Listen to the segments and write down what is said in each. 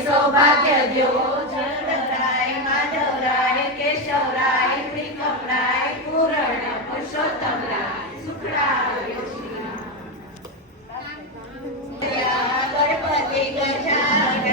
સૌભાગ્ય દ્યો જગદરાય માધવરાય કેશવરાય ત્રિકમરાય પૂરણ પુરુષોત્તમરાય સુખરાય ગણપતિ ગજાનન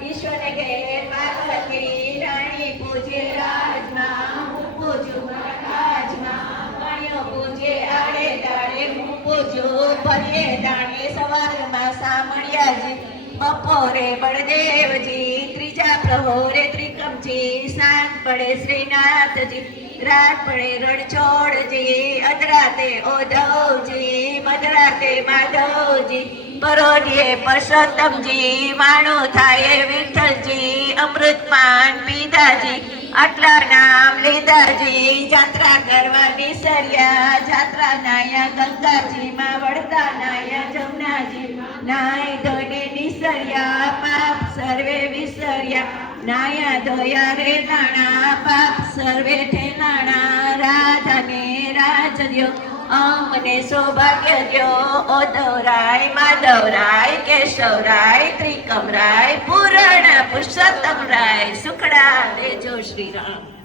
ઈશ્વર કે પાર્વતી રાણી પૂજે રાજમાં હું પૂજું રાજમાં ગણ્યો પૂજે આડે દાડે હું પૂજું પર્યે દાડે સવારમાં સામળિયાજી બપોરે બળદેવજી ત્રીજા પ્રહોરે ત્રિકમજી સાંજ પડે શ્રીનાથજી રાત પડે રણછોડજી અધરાતે ઓધવજી મધરાતે માધવજી પરોઢિયે પરસોત્તમજી વાણું થાય વિઠ્ઠલજી અમૃતપાન પીધાજી આટલા નામ લીધાજી જાત્રા કરવા નિસર્યા જાત્રા નાયા ગંગાજીમાં વળતા નાયા જમનાજી નાય ધોને નિસર્યા પાપ સર્વે વિસર્યા નાયા ધોયા રે નાણા પાપ સર્વે ઠેલાણા રાધાને રાજ્યો અમને સૌભાગ્ય દ્યો ઓધવરાય માધવરાય કેશવરાય ત્રિકમરાય પૂરણ પુરુષોત્તમરાય સુખડા દેજો શ્રી રામ.